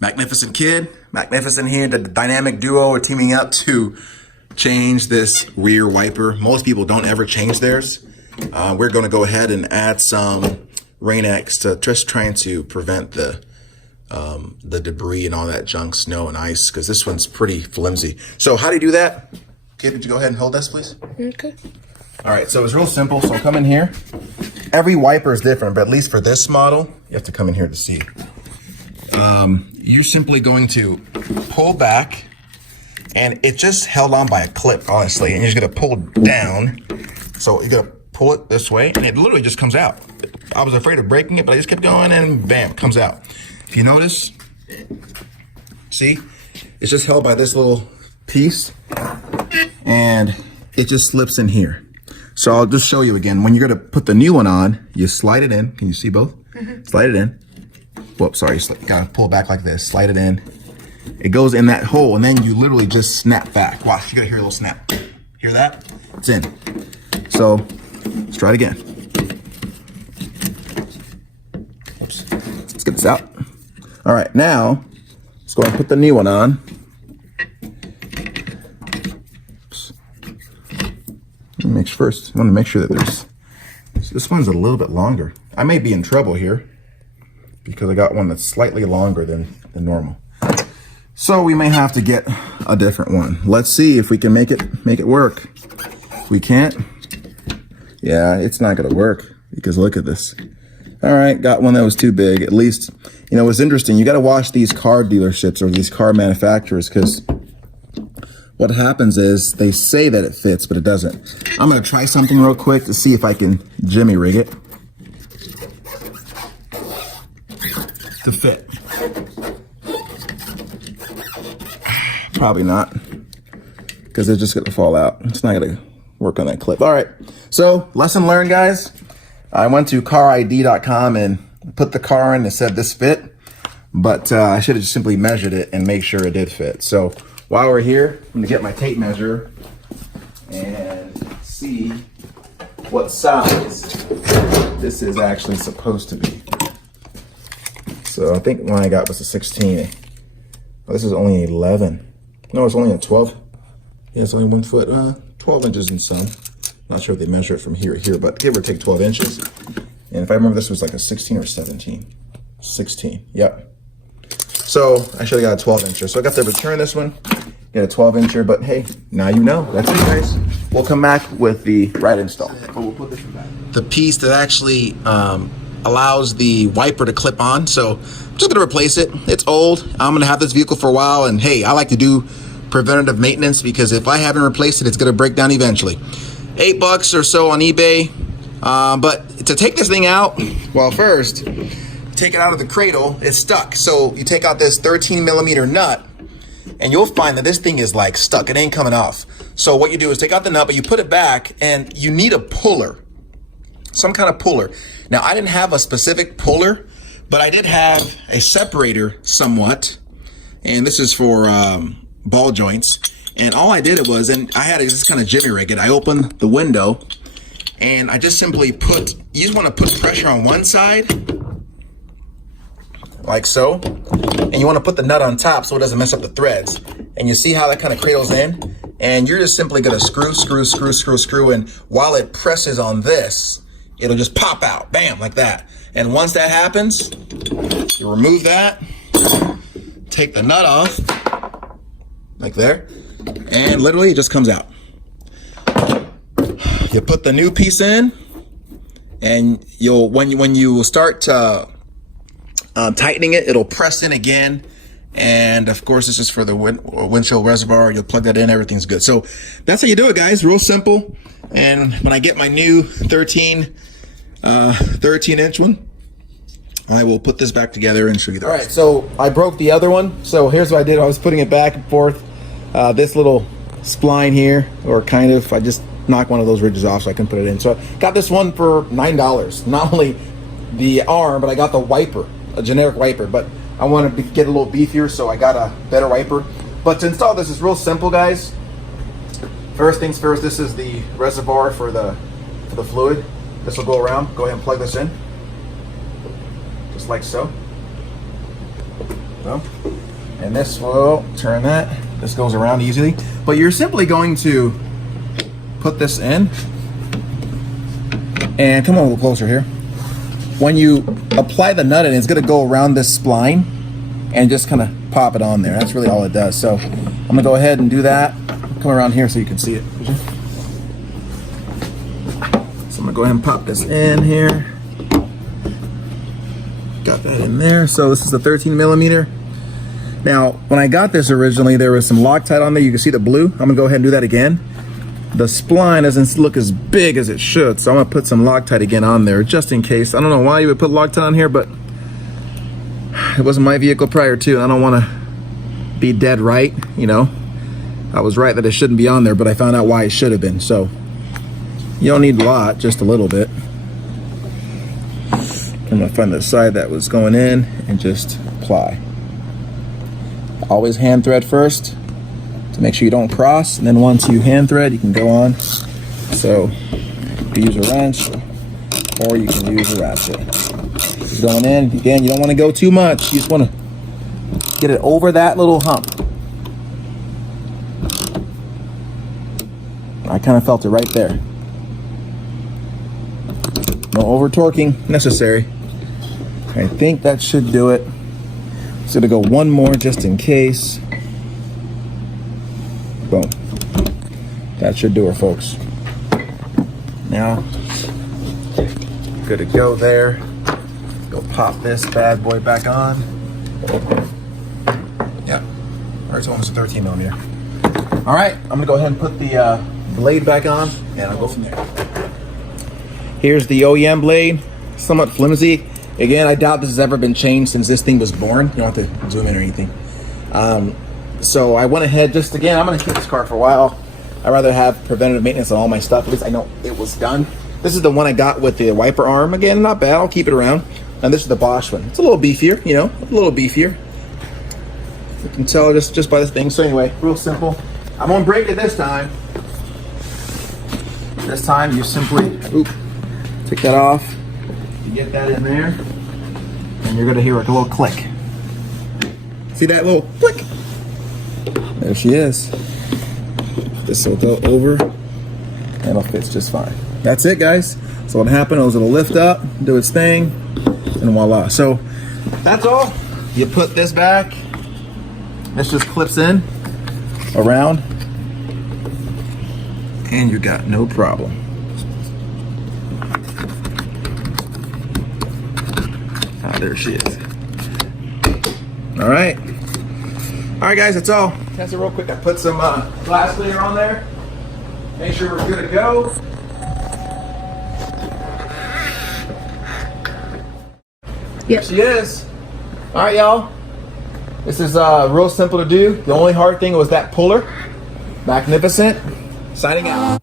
Magnificent Kid, Magnificent here, the dynamic duo are teaming up to change this rear wiper. Most people don't ever change theirs. We're going to go ahead and add some Rain-X to just trying to prevent the debris and all that junk, snow and ice, because this one's pretty flimsy. So how do you do that? Kid, could you go ahead and hold this, please? Okay. All right, so it's real simple. So come in here. Every wiper is different, but at least for this model, you have to come in here to see. You're simply going to pull back, and it's just held on by a clip, honestly, and you're just gonna pull down. So you're gonna pull it this way, and it literally just comes out. I was afraid of breaking it, but I just kept going, and bam, it comes out. If you notice, see, it's just held by this little piece, and it just slips in here. So I'll just show you again. When you're gonna put the new one on, you slide it in. Can you see both? Mm-hmm. Slide it in. Whoops, sorry, you gotta pull it back like this, slide it in. It goes in that hole, and then you literally just snap back. Watch, you gotta hear a little snap. Hear that? It's in. So, let's try it again. Oops, let's get this out. All right, now, let's go and put the new one on. Oops. Let me make sure first, I wanna make sure that there's, this one's a little bit longer. I may be in trouble here, because I got one that's slightly longer than normal. So we may have to get a different one. Let's see if we can make it work. If we can't, yeah, it's not gonna work, because look at this. All right, got one that was too big. At least, you know, what's interesting, you gotta watch these car dealerships or these car manufacturers, because what happens is they say that it fits, but it doesn't. I'm gonna try something real quick to see if I can jimmy rig it to fit. Probably not, because they're just gonna fall out. It's not gonna work on that clip. All right, so lesson learned, guys. I went to carid.com and put the car in and said this fit, but I should have just simply measured it and make sure it did fit. So while we're here, I'm gonna get my tape measure and see what size this is actually supposed to be. So I think one I got was a 16. Oh, this is only 11. No, it's only a 12. Yeah, it's only 1 foot, 12 inches in some. Not sure if they measure it from here to here, but give or take 12 inches. And if I remember, this was like a 16 or 17. 16, yep. So I should have got a 12 incher. So I got to return this one, get a 12 incher, but hey, now you know. That's it, guys. We'll come back with the right install. But we'll put this one back. The piece that actually allows the wiper to clip on. So I'm just gonna replace it. It's old. I'm gonna have this vehicle for a while, and hey, I like to do preventative maintenance, because if I haven't replaced it, it's gonna break down eventually. $8 or so on eBay. But to take this thing out, well, first, take it out of the cradle, it's stuck. So you take out this 13mm nut, and you'll find that this thing is like stuck. It ain't coming off. So what you do is take out the nut, but you put it back, and you need a puller. Some kind of puller. Now, I didn't have a specific puller, but I did have a separator somewhat. And this is for ball joints. And all I did was, and I had to just kind of jimmy rig it. I opened the window, and I just simply put, you just want to put pressure on one side, like so. And you want to put the nut on top so it doesn't mess up the threads. And you see how that kind of cradles in? And you're just simply going to screw. And while it presses on this, it'll just pop out, bam, like that. And once that happens, you remove that, take the nut off, like there, and literally it just comes out. You put the new piece in, and you'll when you start tightening it, it'll press in again. And of course, this is for the windshield reservoir. You'll plug that in, everything's good. So that's how you do it, guys. Real simple. And when I get my new 13-inch one, I will put this back together and show you the rest. All right, so I broke the other one. So here's what I did. I was putting it back and forth. This little spline here, or kind of, I just knocked one of those ridges off so I can put it in. So I got this one for $9. Not only the arm, but I got the wiper, a generic wiper. But I wanted to get a little beefier, so I got a better wiper. But to install this is real simple, guys. First things first, this is the reservoir for the fluid. This will go around. Go ahead and plug this in, just like so. Boom. And this will turn that. This goes around easily. But you're simply going to put this in. And come on a little closer here. When you apply the nut in, it's going to go around this spline and just kind of pop it on there. That's really all it does. So I'm going to go ahead and do that. Come around here so you can see it. So I'm going to go ahead and pop this in here. Got that in there. So this is the 13 millimeter. Now, when I got this originally, there was some Loctite on there. You can see the blue. I'm going to go ahead and do that again. The spline doesn't look as big as it should, so I'm gonna put some Loctite again on there just in case. I don't know why you would put Loctite on here, but it wasn't my vehicle prior to, and I don't wanna be dead right, you know. I was right that it shouldn't be on there, but I found out why it should have been. So you don't need a lot, just a little bit. I'm gonna find the side that was going in and just apply. Always hand thread first, to make sure you don't cross, and then once you hand thread, you can go on. So you can use a wrench or you can use a ratchet. It's going in. Again, you don't want to go too much. You just want to get it over that little hump. I kind of felt it right there. No over torquing necessary. I think that should do it. Just gonna go one more just in case. Boom. That should do her, folks. Now, good to go there. Go pop this bad boy back on. Yep. All right, it's almost a 13 millimeter. All right, I'm gonna go ahead and put the blade back on, and I'll go from there. Here's the OEM blade, somewhat flimsy. Again, I doubt this has ever been changed since this thing was born. You don't have to zoom in or anything. So I went ahead, just again, I'm gonna keep this car for a while. I'd rather have preventative maintenance on all my stuff. At least I know it was done. This is the one I got with the wiper arm. Again, not bad, I'll keep it around. And this is the Bosch one. It's a little beefier, you know, a little beefier. You can tell just by the thing. So anyway, real simple. I'm gonna break it this time. This time you simply, take that off. You get that in there, and you're gonna hear like a little click. See that little click? There she is. This will go over and it'll fit just fine. That's it, guys. So what happened is it'll lift up, do its thing, and voila. So that's all. You put this back. This just clips in around and you got no problem. Ah, there she is. All right. All right, guys, that's all. Test it real quick. I put some glass cleaner on there. Make sure we're good to go. Yep. She is. All right, y'all. This is real simple to do. The only hard thing was that puller. Magnificent. Signing out.